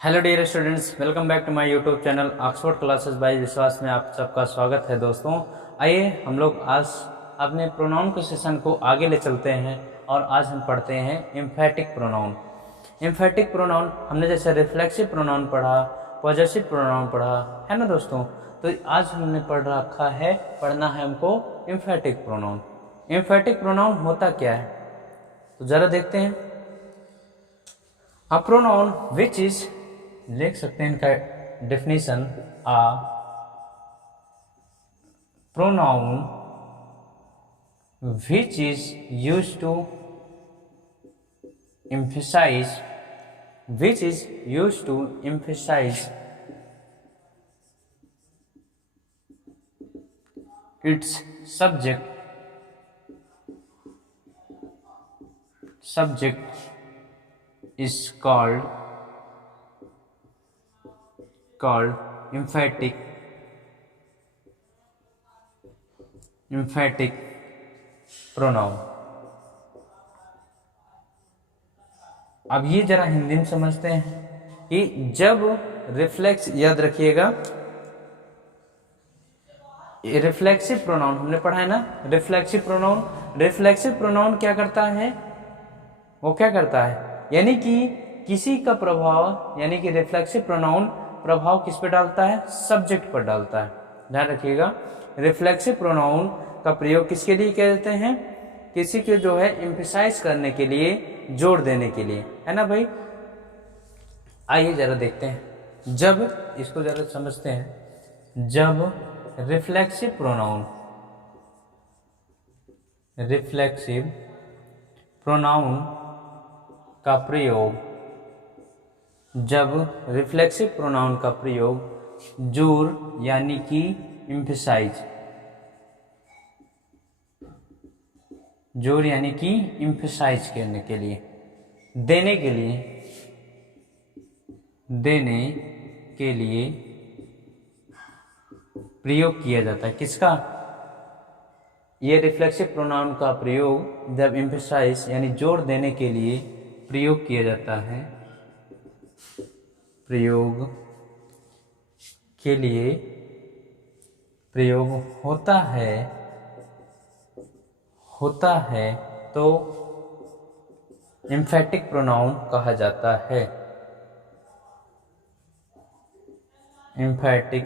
Hello dear students, welcome back to my YouTube channel Oxford classes by Vishwas में आप सबका स्वागत है। दोस्तों आइए हम लोग आज अपने प्रोनाउन के सेशन को आगे ले चलते हैं और आज हम पढ़ते हैं एम्फेटिक प्रोनाउन। एम्फेटिक प्रोनाउन हमने जैसे रिफ्लेक्सिव प्रोनाउन पढ़ा, पॉजेसिव प्रोनाउन पढ़ा है ना दोस्तों। तो आज हमने पढ़ना है हमको एम्फेटिक प्रोनाउन। एम्फेटिक प्रोनाउन होता क्या है तो जरा देखते हैं। अ प्रोनाउन विच इज, लिख सकते हैं इनका definition, a pronoun which is use to emphasize which is used to emphasize its subject is called emphatic pronoun। अब ये जरा हिंदी में समझते हैं कि जब रिफ्लेक्स, याद रखिएगा रिफ्लेक्सिव प्रोनाउन हमने पढ़ा है ना, रिफ्लेक्सिव प्रोनाउन क्या करता है, वो क्या करता है यानी कि किसी का प्रभाव, यानी कि रिफ्लेक्सिव प्रोनाउन प्रभाव किस पे डालता है, सब्जेक्ट पर डालता है। ध्यान रखिएगा, रिफ्लेक्सिव प्रोनाउन का प्रयोग किसके लिए कहते हैं, किसी के जो है एम्फसाइज करने के लिए, जोर देने के लिए, है ना भाई। आइए जरा देखते हैं, जब इसको जरा समझते हैं। जब रिफ्लेक्सिव प्रोनाउन का प्रयोग, जब रिफ्लेक्सिव प्रोनाउन का प्रयोग जोर यानी कि एम्फसाइज, जोर यानी कि एम्फसाइज करने के लिए, देने के लिए प्रयोग किया जाता है। किसका, ये रिफ्लेक्सिव प्रोनाउन का प्रयोग जब एम्फसाइज यानी जोर देने के लिए प्रयोग किया जाता है, प्रयोग के लिए प्रयोग होता है तो एम्फेटिक प्रोनाउन कहा जाता है। एम्फेटिक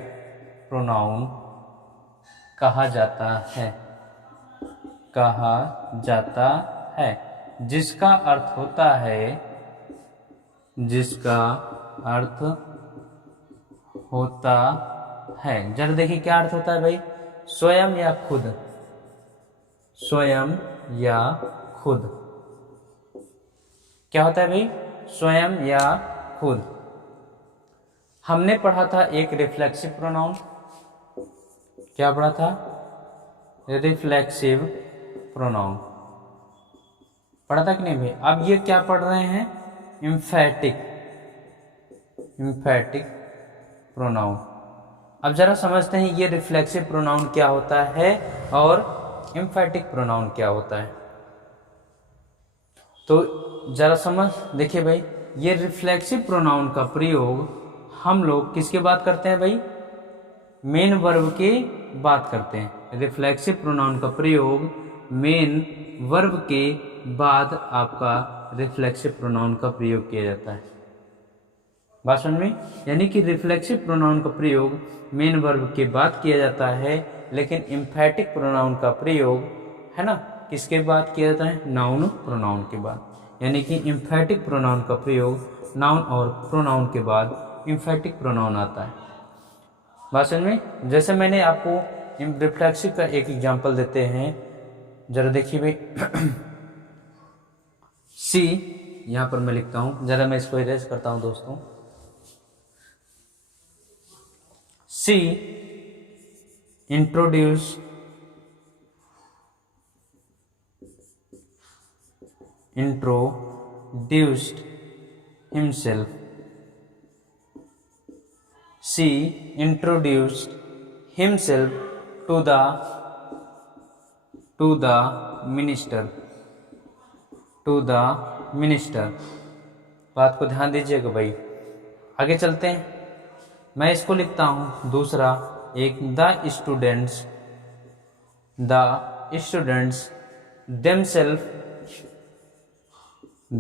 प्रोनाउन कहा जाता है जिसका अर्थ होता है, जरा देखिए क्या अर्थ होता है भाई, स्वयं या खुद, स्वयं या खुद। क्या होता है भाई, स्वयं या खुद। हमने पढ़ा था एक रिफ्लेक्सिव प्रोनाउन, क्या पढ़ा था, रिफ्लेक्सिव प्रोनाउन पढ़ा था कि नहीं भाई। अब ये क्या पढ़ रहे हैं, एम्फेटिक प्रोनाउन। अब जरा समझते हैं ये रिफ्लेक्सिव प्रोनाउन क्या होता है और एम्फेटिक प्रोनाउन क्या होता है। तो जरा समझ देखिए भाई, ये रिफ्लेक्सिव प्रोनाउन का प्रयोग हम लोग किसके बात करते हैं भाई, मेन वर्ब की बात करते हैं। रिफ्लेक्सिव प्रोनाउन का प्रयोग मेन वर्ब के बाद आपका रिफ्लेक्सिव प्रोनाउन का प्रयोग किया जाता है। बात समझ में, यानी कि रिफ्लेक्सिव प्रोनाउन का प्रयोग मेन वर्ब के बाद किया जाता है, लेकिन एम्फेटिक प्रोनाउन का प्रयोग है ना किसके बाद किया जाता है, नाउन प्रोनाउन के बाद। यानी कि एम्फेटिक प्रोनाउन का प्रयोग नाउन और प्रोनाउन के बाद एम्फेटिक प्रोनाउन आता है। बात समझ में, जैसे मैंने आपको रिफ्लेक्सिव का एक एग्जांपल देते हैं, जरा देखिए भाई। सी, यहां पर मैं लिखता हूं, जरा मैं इसको इरेज करता हूं दोस्तों। सी introduced himself. She introduced himself to the minister. बात को ध्यान दीजिएगा भाई। आगे चलते हैं, मैं इसको लिखता हूँ दूसरा एक, the students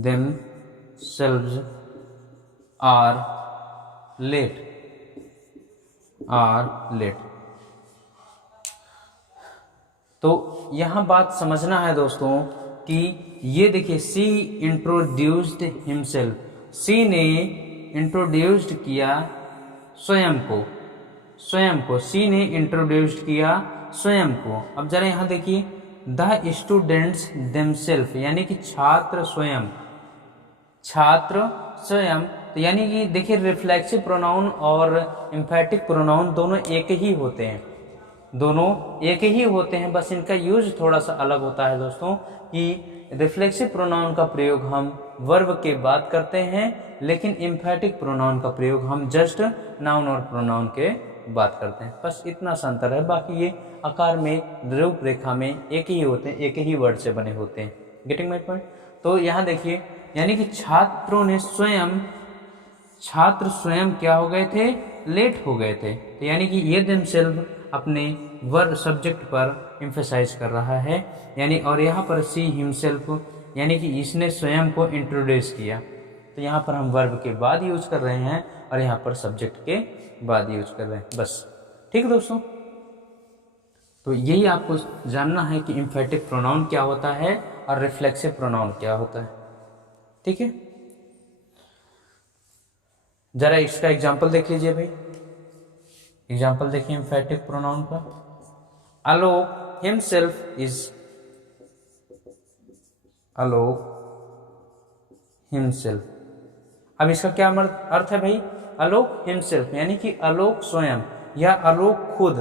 themselves are late. तो यहाँ बात समझना है दोस्तों कि ये देखिए, सी इंट्रोड्यूस्ड हिमसेल्फ, सी ने इंट्रोड्यूस्ड किया स्वयं को, सी ने इंट्रोड्यूस्ड किया स्वयं को। अब जरा यहाँ देखिए, द स्टूडेंट्स देमसेल्फ यानी कि छात्र स्वयं, तो यानी कि देखिए रिफ्लेक्सिव प्रोनाउन और एम्फैटिक प्रोनाउन दोनों एक ही होते हैं, बस इनका यूज थोड़ा सा अलग होता है दोस्तों, कि रिफ्लेक्सिव प्रोनाउन का प्रयोग हम वर्ब के बाद करते हैं, लेकिन एम्फैटिक प्रोनाउन का प्रयोग हम जस्ट नाउन और प्रोनाउन के बात करते हैं। बस इतना सा अंतर है, बाकी ये आकार में, रूपरेखा में एक ही होते हैं, एक ही वर्ड से बने होते हैं। Getting my point? तो यहाँ देखिए, यानी कि छात्र स्वयं क्या हो गए थे, लेट हो गए थे। तो यानी कि ये देमसेल्फ अपने वर्ब सब्जेक्ट पर एम्फेसाइज कर रहा है, यानी और यहाँ पर सी हिमसेल्फ यानी कि इसने स्वयं को इंट्रोड्यूस किया। तो यहाँ पर हम वर्ब के बाद यूज कर रहे हैं और यहाँ पर सब्जेक्ट के बाद यूज कर रहे हैं, बस। ठीक है दोस्तों, तो यही आपको जानना है कि एम्फैटिक प्रोनाउन क्या होता है और रिफ्लेक्सिव प्रोनाउन क्या होता है। ठीक है, जरा इसका एग्जाम्पल देख लीजिए भाई। एग्जाम्पल देखिए एम्फैटिक प्रोनाउन का। Alok himself is, Alok himself. अब इसका क्या अर्थ है भाई? अलोक हिमसेल्फ यानी कि अलोक स्वयं या अलोक खुद,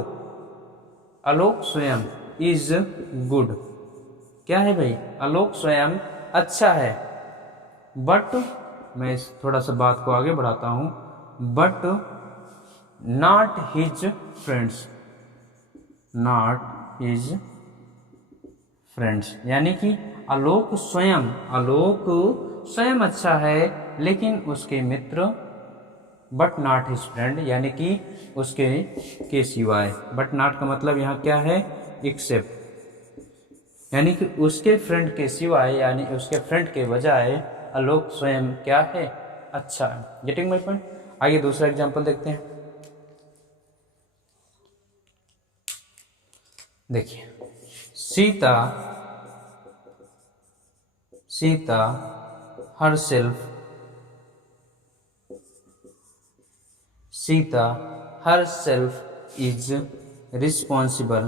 अलोक स्वयं इज गुड। क्या है भाई? अलोक स्वयं अच्छा है, बट मैं थोड़ा सा बात को आगे बढ़ाता हूं, but not his friends, not his friends यानी कि आलोक स्वयं अच्छा है, लेकिन उसके मित्र, बट नॉट हिज फ्रेंड यानी कि उसके के सिवाय। बट नॉट का मतलब यहाँ क्या है? एक्सेप्ट, यानी कि उसके फ्रेंड के सिवाय, यानी उसके फ्रेंड के बजाय आलोक स्वयं क्या है? अच्छा है। Getting my point? आइए दूसरा एग्जांपल देखते हैं। देखिए, Sita herself is responsible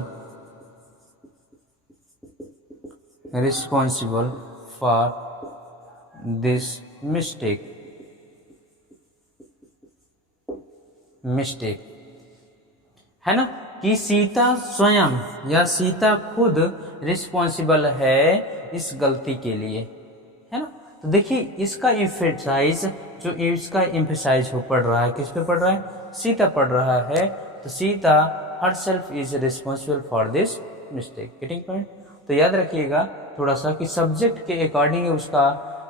for this mistake है ना, कि सीता स्वयं या सीता खुद रिस्पॉन्सिबल है इस गलती के लिए, है ना। तो देखिए इसका एम्फेसाइज पड़ रहा है, किस पे पड़ रहा है? सीता पढ़ रहा है, तो Sita herself is responsible for this mistake. Getting point? तो याद रखिएगा थोड़ा सा कि सब्जेक्ट के अकॉर्डिंग उसका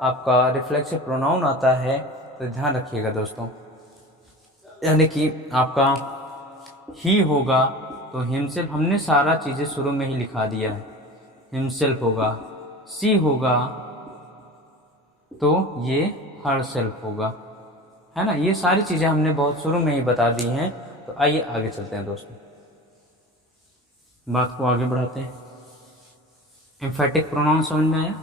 आपका रिफ्लेक्सिव प्रोनाउन आता है, तो ध्यान रखिएगा दोस्तों। यानी कि आपका ही होगा तो हिमसेल्फ, हमने सारा चीज़ें शुरू में ही लिखा दिया है, हिमसेल्फ होगा, सी होगा तो ये हरसेल्फ होगा, है ना। ये सारी चीज़ें हमने बहुत शुरू में ही बता दी हैं। तो आइए आगे चलते हैं दोस्तों, बात को आगे बढ़ाते हैं। एम्फैटिक प्रोनाउन समझ में आया?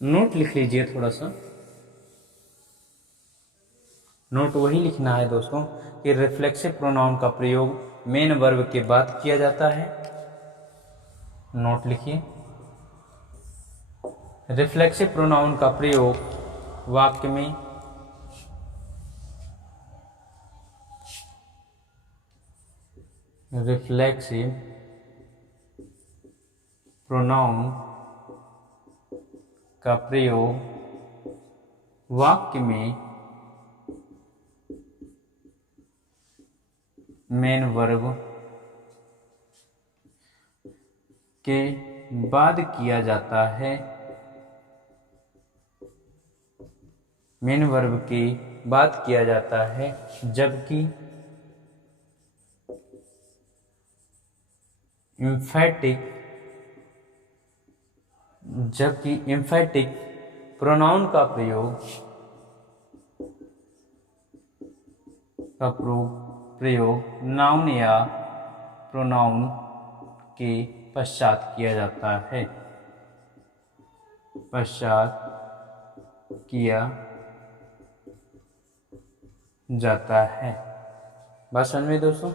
नोट लिख लीजिए थोड़ा सा, नोट वही लिखना है दोस्तों कि रिफ्लेक्सिव प्रोनाउन का प्रयोग मेन वर्ब के बाद किया जाता है। नोट लिखिए, रिफ्लेक्सिव प्रोनाउन का प्रयोग वाक्य में रिफ्लेक्सिव प्रोनाउन का प्रयोग वाक्य में मेन वर्ब के बाद किया जाता है। मेन वर्ब की बात किया जाता है, जबकि एम्फैटिक प्रोनाउन का प्रयोग नाउन या प्रोनाउन के पश्चात किया जाता है, बात समझ में दोस्तों,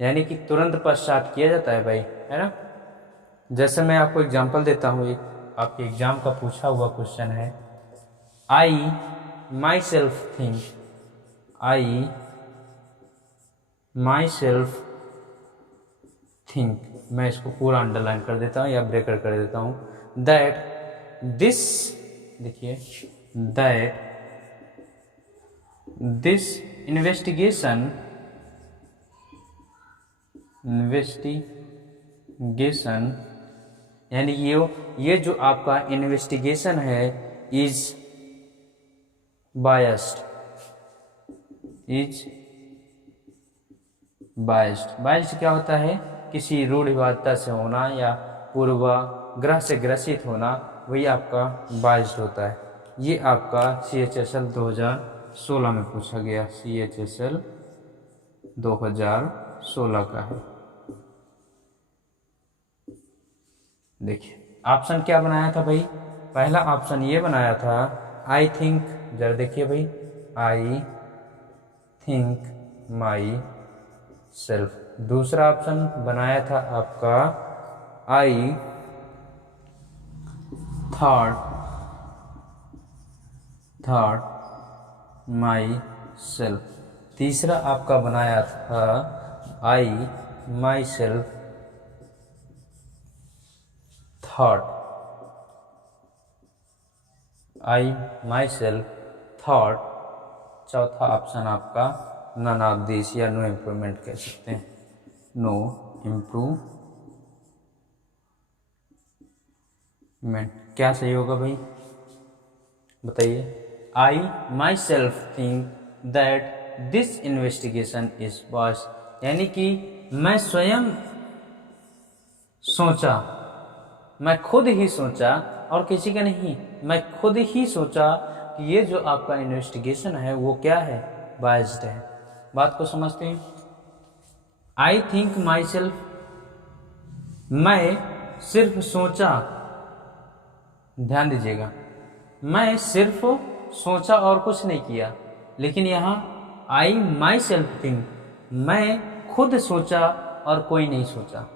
यानी कि तुरंत पश्चात किया जाता है भाई, है ना। जैसे मैं आपको एग्जांपल देता हूँ, एक आपके एग्जाम का पूछा हुआ क्वेश्चन है, आई माई सेल्फ थिंक, मैं इसको पूरा अंडरलाइन कर देता हूँ या ब्रेकर कर देता हूँ, दैट दिस इन्वेस्टिगेशन यानी ये जो आपका इन्वेस्टिगेशन है इज बायस्ड क्या होता है, किसी रूढ़िवादिता से होना या पूर्वाग्रह से ग्रसित होना, वही आपका बायस्ड होता है। ये आपका CHSL 2016 में पूछा गया, CHSL 2016 का है। देखिए ऑप्शन क्या बनाया था भाई, पहला ऑप्शन ये बनाया था आई थिंक, जरा देखिए भाई, आई थिंक माई सेल्फ। दूसरा ऑप्शन बनाया था आपका आई थॉट माई सेल्फ। तीसरा आपका बनाया था आई माई सेल्फ थॉट चौथा ऑप्शन आपका नन ऑफ दिस या नो इम्प्रूवमेंट कह सकते हैं, नो इम्प्रूवमेंट। क्या सही होगा भाई बताइए, I myself think that this investigation is boss, यानी कि मैं स्वयं सोचा, मैं खुद ही सोचा और किसी का नहीं, मैं खुद ही सोचा कि ये जो आपका इन्वेस्टिगेशन है वो क्या है, बायस्ड है। बात को समझते हैं, आई थिंक माई सेल्फ, मैं सिर्फ सोचा, ध्यान दीजिएगा, मैं सिर्फ सोचा और कुछ नहीं किया, लेकिन यहाँ आई माई सेल्फ थिंक, मैं खुद सोचा और कोई नहीं सोचा।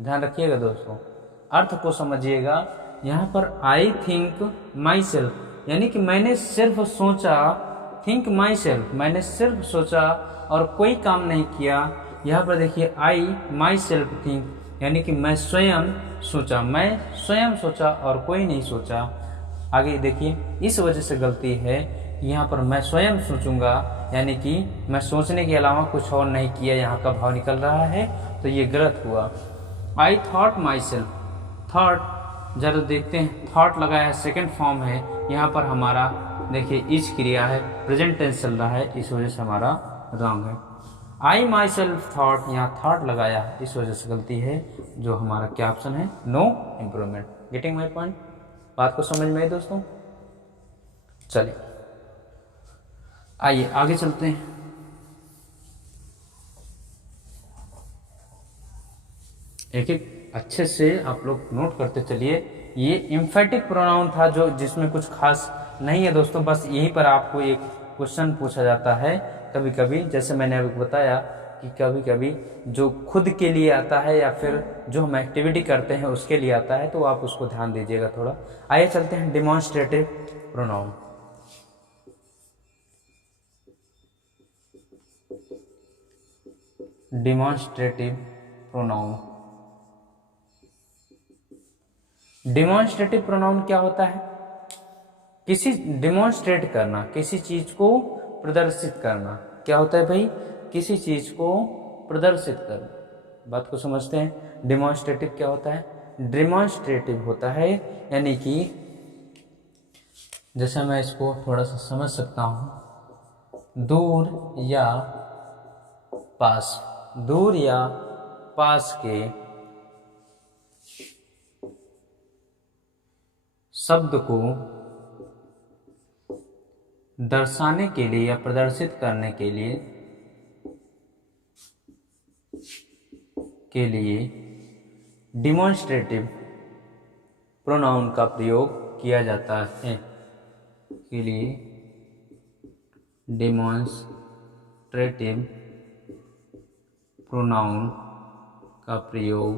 ध्यान रखिएगा दोस्तों, अर्थ को समझिएगा। यहाँ पर आई थिंक माई सेल्फ यानी कि मैंने सिर्फ सोचा, थिंक माई सेल्फ मैंने सिर्फ सोचा और कोई काम नहीं किया। यहाँ पर देखिए आई माई सेल्फ थिंक यानी कि मैं स्वयं सोचा और कोई नहीं सोचा। आगे देखिए, इस वजह से गलती है, यहाँ पर मैं स्वयं सोचूंगा यानी कि मैं सोचने के अलावा कुछ और नहीं किया, यहाँ का भाव निकल रहा है, तो ये गलत हुआ। I thought my self, thought जरा देखते हैं, थॉट लगाया है, सेकेंड फॉर्म है, यहाँ पर हमारा देखिए इज क्रिया है, प्रेजेंट टेंस चल रहा है, इस वजह से हमारा रॉन्ग है। आई माई सेल्फ थॉट, यहाँ थॉट लगाया है, इस वजह से गलती है, जो हमारा क्या ऑप्शन है, no improvement. Getting my point, बात को समझ में आई दोस्तों। चलिए आइए आगे चलते हैं। एक एक अच्छे से आप लोग नोट करते चलिए। ये इम्फेटिक प्रोनाउन था जो जिसमें कुछ खास नहीं है दोस्तों, बस यहीं पर आपको एक क्वेश्चन पूछा जाता है कभी कभी, जैसे मैंने अभी बताया कि कभी कभी जो खुद के लिए आता है या फिर जो हम एक्टिविटी करते हैं उसके लिए आता है, तो आप उसको ध्यान दीजिएगा थोड़ा। आइए चलते हैं demonstrative pronoun. Demonstrative pronoun, demonstrative pronoun क्या होता है, किसी डिमॉन्स्ट्रेट करना, किसी चीज को प्रदर्शित करना। क्या होता है भाई, किसी चीज को प्रदर्शित करना। बात को समझते हैं, डिमॉन्स्ट्रेटिव क्या होता है, डिमॉन्स्ट्रेटिव होता है यानी कि जैसे मैं इसको थोड़ा सा समझ सकता हूँ, दूर या पास, दूर या पास के शब्द को दर्शाने के लिए या प्रदर्शित करने के लिए डिमॉन्स्ट्रेटिव प्रोनाउन का प्रयोग किया जाता है, के लिए डिमॉन्स्ट्रेटिव प्रोनाउन का प्रयोग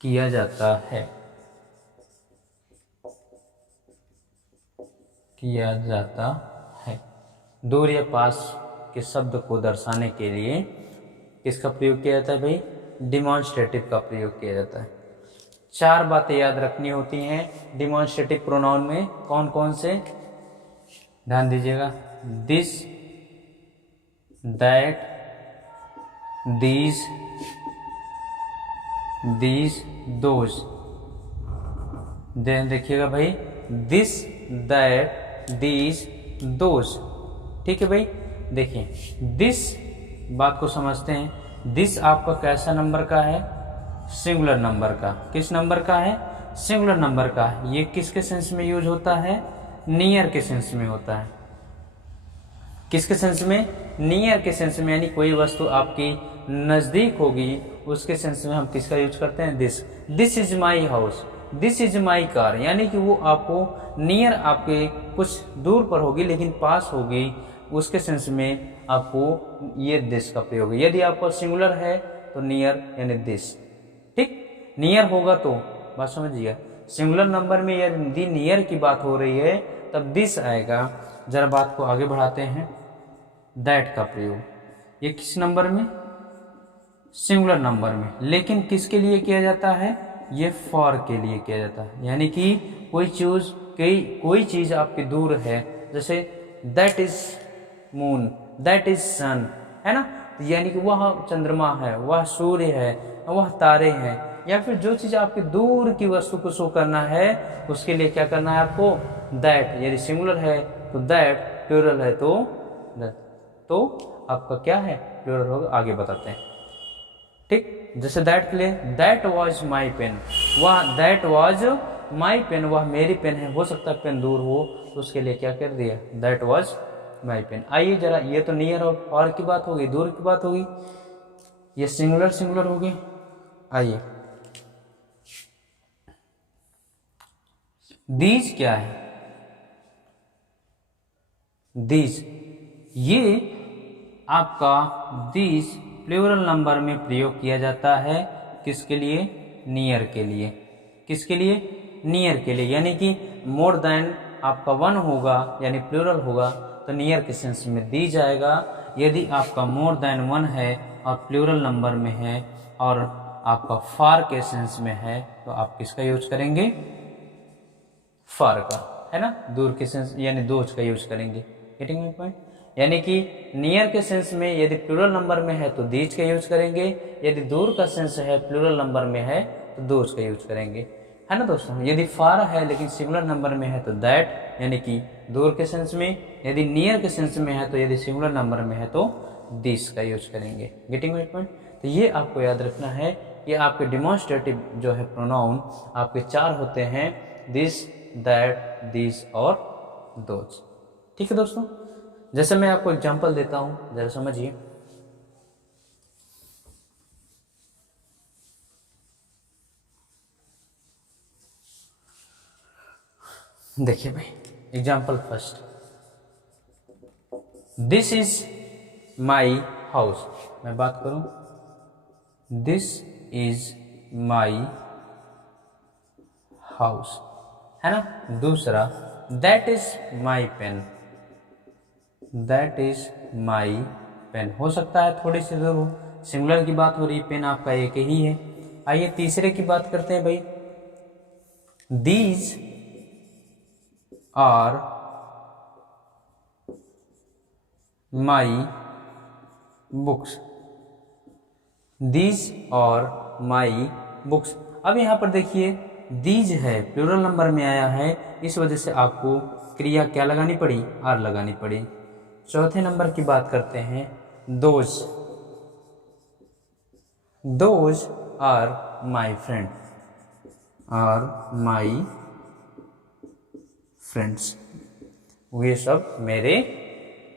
किया जाता है, दूर या पास के शब्द को दर्शाने के लिए किसका प्रयोग किया जाता है भाई? डिमॉन्स्ट्रेटिव का प्रयोग किया जाता है। 4 बातें याद रखनी होती हैं डिमॉन्स्ट्रेटिव प्रोनाउन में। कौन कौन से? ध्यान दीजिएगा। This, that, these, those. ध्यान देखिएगा भाई, दिस, दैट, दीज, दोज। ठीक है भाई। देखिए, दिस बात को समझते हैं। दिस आपका कैसा नंबर का है? सिंगुलर नंबर का। किस नंबर का है? सिंगुलर नंबर का है। ये किसके सेंस में यूज होता है? नियर के सेंस में होता है। किसके सेंस में? नियर के सेंस में, यानी कोई वस्तु आपकी नजदीक होगी उसके सेंस में हम किसका यूज करते हैं? This. This is my house, this is my car, यानी कि वो आपको नियर, आपके कुछ दूर पर होगी लेकिन पास होगी, उसके सेंस में आपको ये दिस का प्रयोग है। यदि आपका सिंगुलर है तो नियर यानी दिस। ठीक, नियर होगा तो बात समझिए। सिंगुलर नंबर में यदि नियर की बात हो रही है तब दिस आएगा। जरा बात को आगे बढ़ाते हैं। दैट का प्रयोग, ये किस नंबर में? सिंगुलर नंबर में। लेकिन किसके लिए किया जाता है? ये फॉर के लिए किया जाता है, यानी कि कोई चीज आपकी दूर है, जैसे that is moon, that is sun, है ना, यानी कि वह चंद्रमा है, वह सूर्य है, वह तारे हैं, या फिर जो चीज आपकी दूर की वस्तु को शो करना है उसके लिए क्या करना है आपको? दैट। यदि सिंगुलर है तो दैट, प्लूरल है तो दैट। तो आपका क्या है? प्लूरल होगा। आगे बताते हैं। ठीक, जैसे दैट के लिए, दैट वॉज माई पेन, वह दैट वॉज माई पेन, वह मेरी पेन है। हो सकता है पेन दूर हो तो उसके लिए क्या कर दिया? That was my pen. आइए जरा, ये तो नियर और की बात होगी, दूर की बात होगी, ये सिंगुलर होगी। आइए, दीज क्या है? दीज, ये आपका दीज प्लूरल नंबर में प्रयोग किया जाता है। किसके लिए? नियर के लिए। किसके लिए? नियर के लिए, यानी कि मोर देन आपका 1 होगा यानी प्लूरल होगा तो नियर के सेंस में दी जाएगा। यदि आपका मोर देन 1 है और प्लूरल नंबर में है और आपका फार के सेंस में है तो आप किसका यूज करेंगे? फार का, है ना, दूर के सेंस यानी दोज का यूज करेंगे। Getting my point? यानी कि नियर के सेंस में यदि प्लूरल नंबर में है तो दीज का यूज करेंगे, यदि दूर का सेंस है प्लूरल नंबर में है तो दोज का यूज करेंगे, है ना दोस्तों। यदि फार है लेकिन सिंगुलर नंबर में है तो दैट, यानी कि दूर के सेंस में। यदि नियर के सेंस में है तो, यदि सिंगुलर नंबर में है तो दिस का यूज करेंगे। Getting my point? तो ये आपको याद रखना है। ये आपके डिमॉन्स्ट्रेटिव जो है प्रोनाउन आपके 4 होते हैं, दिस, दैट, दिस और दोज। ठीक है दोस्तों, जैसे मैं आपको एग्जांपल देता हूं, जरा समझिए। देखिए भाई, example first, this is my house. मैं बात करूं, दिस इज माई हाउस, है ना। दूसरा, that is my pen, that is my pen. हो सकता है थोड़ी सी दूर हो, सिंगुलर की बात हो रही, पेन आपका एक ही है। आइए तीसरे की बात करते हैं भाई, these are my books, these are my books. अब यहां पर देखिए दीज है प्लूरल नंबर में आया है, इस वजह से आपको क्रिया क्या लगानी पड़ी, आर लगानी पड़ी। चौथे नंबर की बात करते हैं, those. Those are my friend, are my friends, वे सब मेरे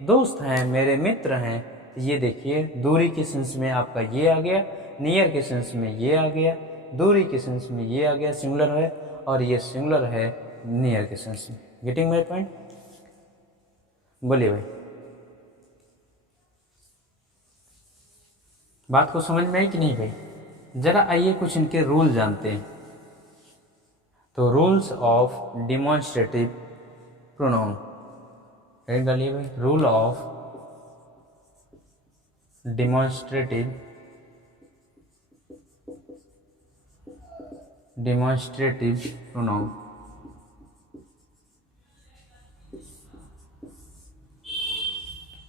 दोस्त हैं, मेरे मित्र हैं। ये देखिए दूरी के सेंस में आपका ये आ गया, नियर के सेंस में ये आ गया, दूरी के सेंस में ये आ गया, सिंगुलर है, और ये सिंगुलर है नियर के सेंस में। Getting my point? बोलिए भाई, बात को समझ में आई कि नहीं भाई? जरा आइए कुछ इनके रूल जानते हैं। तो रूल्स ऑफ डिमॉन्स्ट्रेटिव प्रोनाउन डालिए भाई, rule of demonstrative pronoun.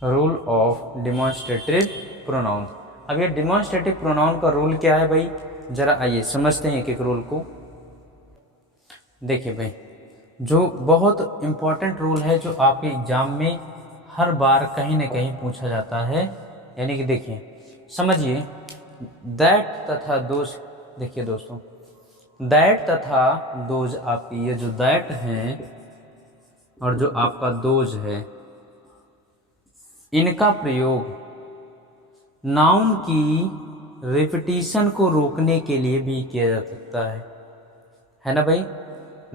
Rule of demonstrative pronoun. अब ये डिमॉन्स्ट्रेटिव प्रोनाउन का रूल क्या है भाई, जरा आइए समझते हैं एक एक रूल को। देखिए भाई, जो बहुत इंपॉर्टेंट रूल है, जो आपके एग्जाम में हर बार कहीं ना कहीं पूछा जाता है, यानी कि देखिए समझिए, दैट तथा दोज। देखिए दोस्तों, दैट तथा दोज, आपकी ये जो दैट है और जो आपका दोज है, इनका प्रयोग नाउन की रिपीटिशन को रोकने के लिए भी किया जा सकता है ना भाई?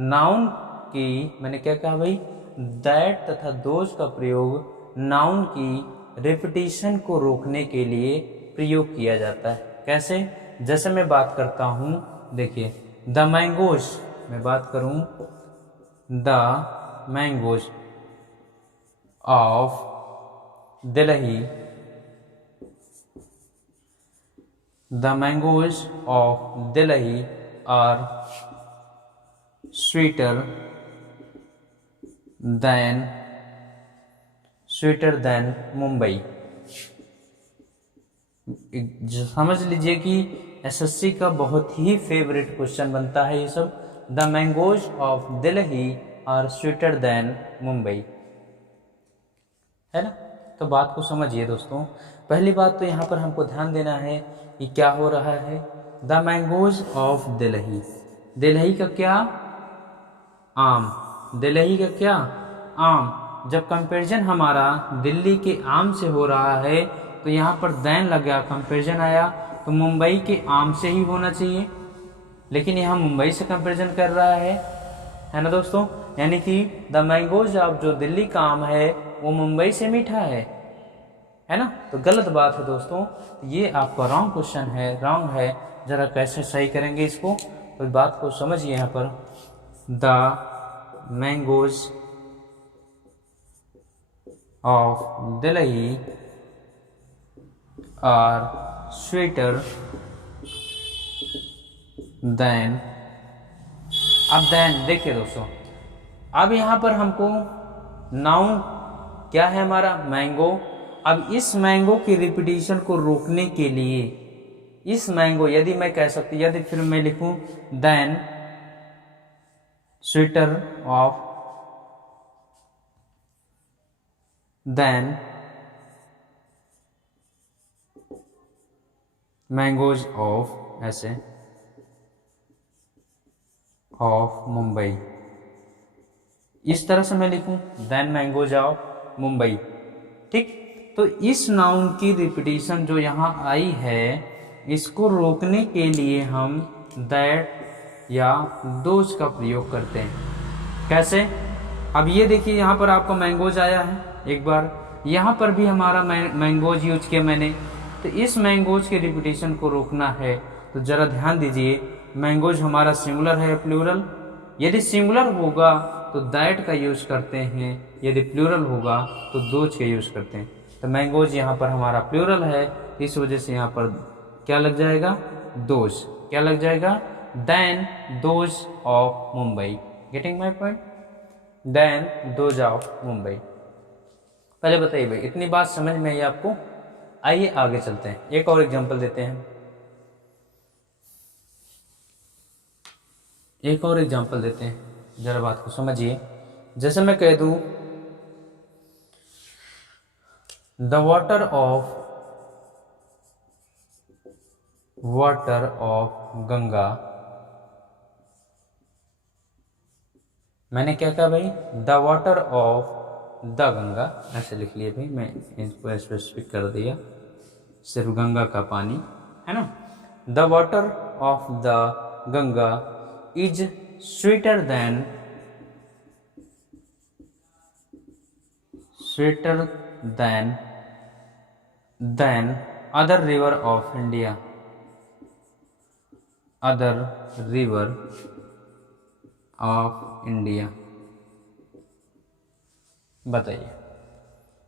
नाउन की, मैंने क्या कहा भाई, दैट तथा दोज का प्रयोग नाउन की रिपीटिशन को रोकने के लिए प्रयोग किया जाता है। कैसे? जैसे मैं बात करता हूं, देखिए द मैंगोज, मैं बात करूं the mangoes of Delhi, the mangoes of Delhi are sweeter than Mumbai. समझ लीजिए कि एसएससी का बहुत ही फेवरेट क्वेश्चन बनता है ये सब। The mangoes of Delhi are sweeter than Mumbai, है ना? तो बात को समझिए दोस्तों। पहली बात तो यहाँ पर हमको ध्यान देना है कि क्या हो रहा है, the mangoes of Delhi, Delhi का क्या, आम, दिल्ली का क्या, आम। जब कंपैरिजन हमारा दिल्ली के आम से हो रहा है तो यहाँ पर दैन लग गया, कंपैरिजन आया, तो मुंबई के आम से ही होना चाहिए, लेकिन यहाँ मुंबई से कंपैरिजन कर रहा है ना दोस्तों? यानी कि द मैंगोज ऑफ जो दिल्ली का आम है वो मुंबई से मीठा है ना? तो गलत बात है दोस्तों, ये आपका रॉन्ग क्वेश्चन है, रॉन्ग है। जरा कैसे सही करेंगे इसको, तो बात को समझिए। यहाँ पर the mangoes of Delhi are sweeter than. अब देन देखिए दोस्तों, अब यहाँ पर हमको नाउन क्या है हमारा, मैंगो। अब इस मैंगो की रिपीटिशन को रोकने के लिए, इस मैंगो, यदि मैं कह सकती, यदि फिर मैं लिखूं than sweeter of, than mangoes of, ऐसे ऑफ मुंबई, इस तरह से मैं लिखूं देन मैंगोज ऑफ मुंबई, ठीक। तो इस नाउन की रिपीटिशन जो यहाँ आई है, इसको रोकने के लिए हम दैट या दोज का प्रयोग करते हैं। कैसे? अब ये देखिए, यहाँ पर आपका मैंगोज आया है एक बार, यहाँ पर भी हमारा मैंगोज यूज किया मैंने, तो इस मैंगोज के रिपीटिशन को रोकना है। तो जरा ध्यान दीजिए, मैंगोज हमारा सिंगुलर है या प्लूरल? यदि सिंगुलर होगा तो दैट का यूज करते हैं, यदि प्लूरल होगा तो दोज का यूज करते हैं। तो मैंगोज यहाँ पर हमारा प्लूरल है, इस वजह से यहाँ पर क्या लग जाएगा, दोज। क्या लग जाएगा, than those of Mumbai. Getting my point? Than those of Mumbai. पहले बताइए भाई, इतनी बात समझ में आई आपको? आइए आगे चलते हैं, एक और एग्जांपल देते हैं। एक और एग्जांपल देते हैं, जरा बात को समझिए। जैसे मैं कह दूं द वाटर ऑफ गंगा, मैंने क्या कहा भाई, the water of the Ganga, ऐसे लिख लिए भाई, मैं इसको स्पेसिफिक कर दिया, सिर्फ गंगा का पानी है ना। The water of the Ganga is sweeter than other river of India, other river of India. बताइए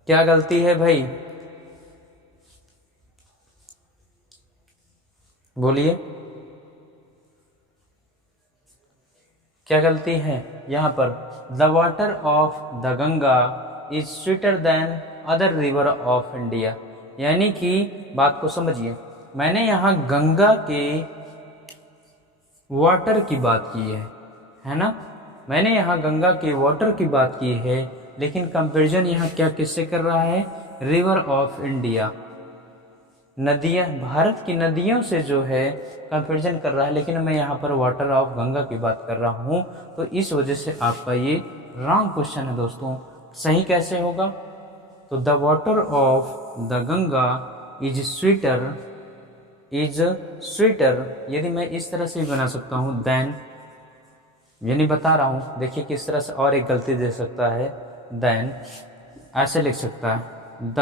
क्या गलती है भाई, बोलिए क्या गलती है यहाँ पर। The water of the Ganga is sweeter than other river of India, यानी कि बात को समझिए, मैंने यहाँ गंगा के वाटर की बात की है ना, मैंने यहाँ गंगा के वाटर की बात की है, लेकिन कंपैरिजन यहाँ क्या किससे कर रहा है, रिवर ऑफ इंडिया, नदियाँ, भारत की नदियों से जो है कंपैरिजन कर रहा है, लेकिन मैं यहाँ पर वाटर ऑफ गंगा की बात कर रहा हूँ, तो इस वजह से आपका ये रॉन्ग क्वेश्चन है दोस्तों। सही कैसे होगा, तो the water of the Ganga is sweeter, यदि मैं इस तरह से भी बना सकता हूँ देन, यानी बता रहा हूँ, देखिए किस तरह से और एक गलती दे सकता है, देन ऐसे लिख सकता है the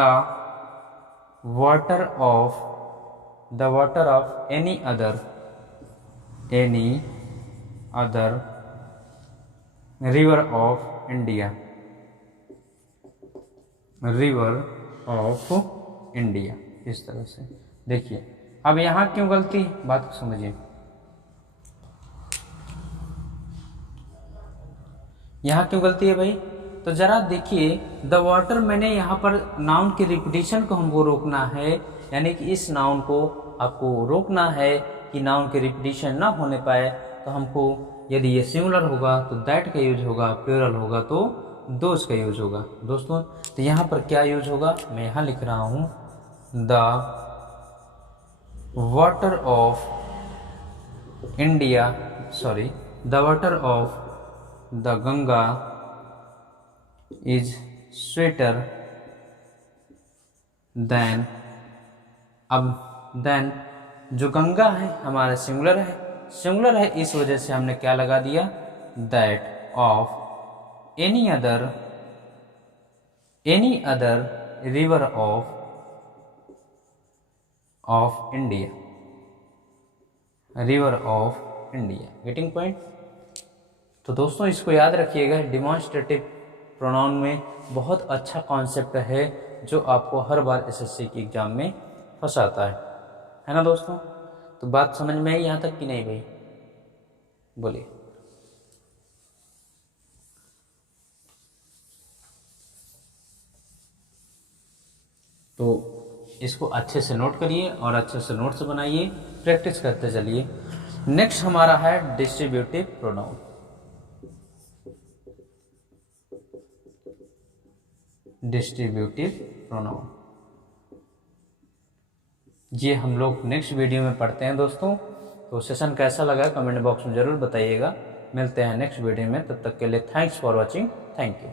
water of any other river of India, river of India, इस तरह से। देखिए अब यहाँ क्यों गलती, बात को समझिए, यहाँ क्यों गलती है भाई, तो जरा देखिए द वाटर, मैंने यहाँ पर नाउन की रिपीटिशन को हमको रोकना है, यानी कि इस नाउन को आपको रोकना है कि नाउन के रिपीटिशन ना होने पाए, तो हमको यदि ये सिंगुलर होगा तो दैट का यूज होगा, प्लूरल होगा तो दोज का यूज होगा दोस्तों। तो यहाँ पर क्या यूज होगा, मैं यहाँ लिख रहा हूँ the water of India, sorry the water of the Ganga is sweeter than, अब देन जो गंगा है हमारा सिंगुलर है, इस वजह से हमने क्या लगा दिया, that of any other river of India, river of India. Getting point. तो दोस्तों इसको याद रखिएगा, डिमॉन्स्ट्रेटिव प्रोनाउन में बहुत अच्छा कॉन्सेप्ट है जो आपको हर बार एसएससी की एग्जाम में फंसाता है ना दोस्तों। तो बात समझ में आई यहाँ तक कि नहीं भाई, बोलिए। तो इसको अच्छे से नोट करिए और अच्छे से नोट्स बनाइए, प्रैक्टिस करते चलिए। नेक्स्ट हमारा है डिस्ट्रीब्यूटिव प्रोनाउन। डिस्ट्रीब्यूटिव प्रोनाउन ये हम लोग नेक्स्ट वीडियो में पढ़ते हैं दोस्तों। तो सेशन कैसा लगा कमेंट बॉक्स में ज़रूर बताइएगा। मिलते हैं नेक्स्ट वीडियो में, तब तक के लिए thanks for watching, thank you.